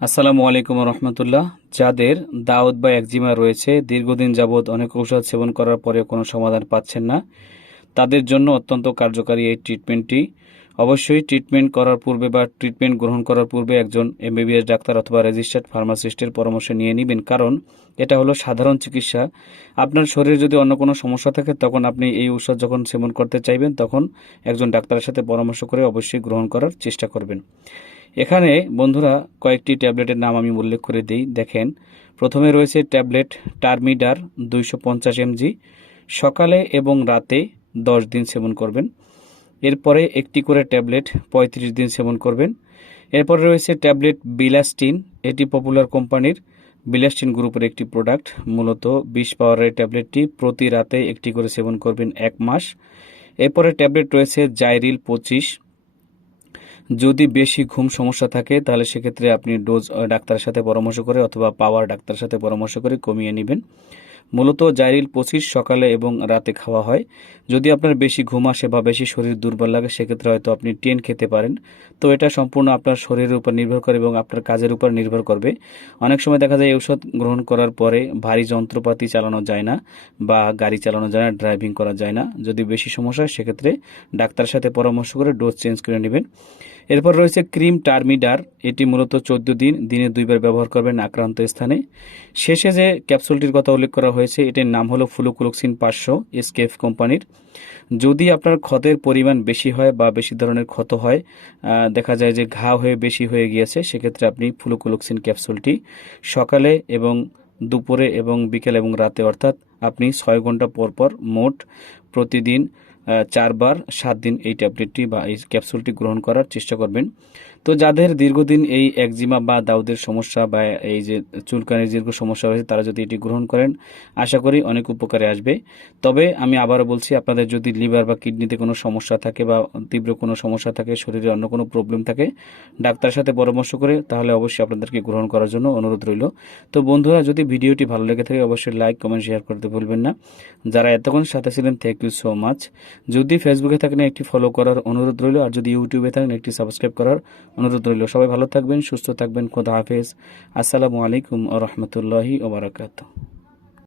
আসসালামু আলাইকুম রহমতুল্লাহ। যাদের দাউদ বা একজিমা রয়েছে, দীর্ঘদিন যাবৎ অনেক ঔষধ সেবন করার পরে কোনো সমাধান পাচ্ছেন না। তাদের জন্য অত্যন্ত কার্যকারী এই ট্রিটমেন্টটি। অবশ্যই ট্রিটমেন্ট করার পূর্বে বা ট্রিটমেন্ট গ্রহণ করার পূর্বে একজন এমবিবিএস ডাক্তার অথবা রেজিস্টার্ড ফার্মাসিস্টের পরামর্শ নিয়ে নেবেন, কারণ এটা হলো সাধারণ চিকিৎসা। আপনার শরীরে যদি অন্য কোনো সমস্যা থাকে, তখন আপনি এই ঔষধ যখন সেবন করতে চাইবেন, তখন একজন ডাক্তারের সাথে পরামর্শ করে অবশ্যই গ্রহণ করার চেষ্টা করবেন। এখানে বন্ধুরা কয়েকটি ট্যাবলেটের নাম আমি উল্লেখ করে দিই। দেখেন, প্রথমে রয়েছে ট্যাবলেট টার্মিডার দুইশো পঞ্চাশ এমজি। সকালে এবং রাতে দশ দিন সেবন করবেন। এরপরে একটি করে ট্যাবলেট পঁয়ত্রিশ দিন সেবন করবেন। এরপরে রয়েছে ট্যাবলেট বিলাস্টিন। এটি পপুলার কোম্পানির বিলাস্টিন গ্রুপের একটি প্রোডাক্ট। মূলত বিশ পাওয়ারের ট্যাবলেটটি প্রতি রাতে একটি করে সেবন করবেন এক মাস। এরপরে ট্যাবলেট রয়েছে জাইরিল পঁচিশ। যদি বেশি ঘুম সমস্যা থাকে, তাহলে সেক্ষেত্রে আপনি ডোজ ডাক্তারের সাথে পরামর্শ করে অথবা পাওয়ার ডাক্তারের সাথে পরামর্শ করে কমিয়ে নেবেন। মূলত জাইরিল পঁচিশ সকালে এবং রাতে খাওয়া হয়। যদি আপনার বেশি ঘুম আসে বা বেশি শরীর দুর্বল লাগে, সেক্ষেত্রে হয়তো আপনি টেন খেতে পারেন। তো এটা সম্পূর্ণ আপনার শরীরের উপর নির্ভর করে এবং আপনার কাজের উপর নির্ভর করবে। অনেক সময় দেখা যায় ঔষধ গ্রহণ করার পরে ভারী যন্ত্রপাতি চালানো যায় না বা গাড়ি চালানো যায় না, ড্রাইভিং করা যায় না। যদি বেশি সমস্যা হয়, সেক্ষেত্রে ডাক্তারের সাথে পরামর্শ করে ডোজ চেঞ্জ করে নেবেন। এরপর রয়েছে ক্রিম টার্মিডার। এটি মূলত চোদ্দ দিন, দিনে দুইবার ব্যবহার করবেন আক্রান্ত স্থানে। শেষে যে ক্যাপসুলটির কথা উল্লেখ করা হয়েছে, এটির নাম হলো ফ্লুক্লোক্সিন পাঁচশো, এসকেএফ কোম্পানির। যদি আপনার ক্ষতের পরিমাণ বেশি হয় বা বেশি ধরনের ক্ষত হয় দেখা যায় যে ঘা হয়ে বেশি হয়ে গিয়েছে, সেক্ষেত্রে আপনি ফ্লুক্লোক্সিন ক্যাপসুলটি সকালে এবং দুপুরে এবং বিকেল এবং রাতে, অর্থাৎ আপনি ছয় ঘণ্টা পর পর মোট প্রতিদিন চারবার সাত দিন এই ট্যাবলেটটি বা এই ক্যাপসুলটি গ্রহণ করার চেষ্টা করবেন। তো যাদের দীর্ঘদিন এই একজিমা বা দাউদের সমস্যা বা এই যে চুলকানির দীর্ঘ সমস্যা রয়েছে, তারা যদি এটি গ্রহণ করেন, আশা করি অনেক উপকারে আসবে। তবে আমি আবারও বলছি, আপনাদের যদি লিভার বা কিডনিতে কোনো সমস্যা থাকে বা তীব্র কোনো সমস্যা থাকে, শরীরে অন্য কোনো প্রবলেম থাকে, ডাক্তারের সাথে পরামর্শ করে তাহলে অবশ্যই আপনাদেরকে গ্রহণ করার জন্য অনুরোধ রইল। তো বন্ধুরা, যদি ভিডিওটি ভালো লেগে থাকে, অবশ্যই লাইক, কমেন্ট, শেয়ার করতে ভুলবেন না। যারা এতক্ষণ সাথে ছিলেন থ্যাংক ইউ সো মাচ যদি ফেসবুকে থাকেন একটি ফলো করার অনুরোধ রইল, আর যদি ইউটিউবে থাকেন একটি সাবস্ক্রাইব করার অনুরোধ রইল। সবাই ভালো থাকবেন, সুস্থ থাকবেন, খোদা হাফেজ। আসসালামু আলাইকুম ও রহমতুল্লাহি ওবরাকাতু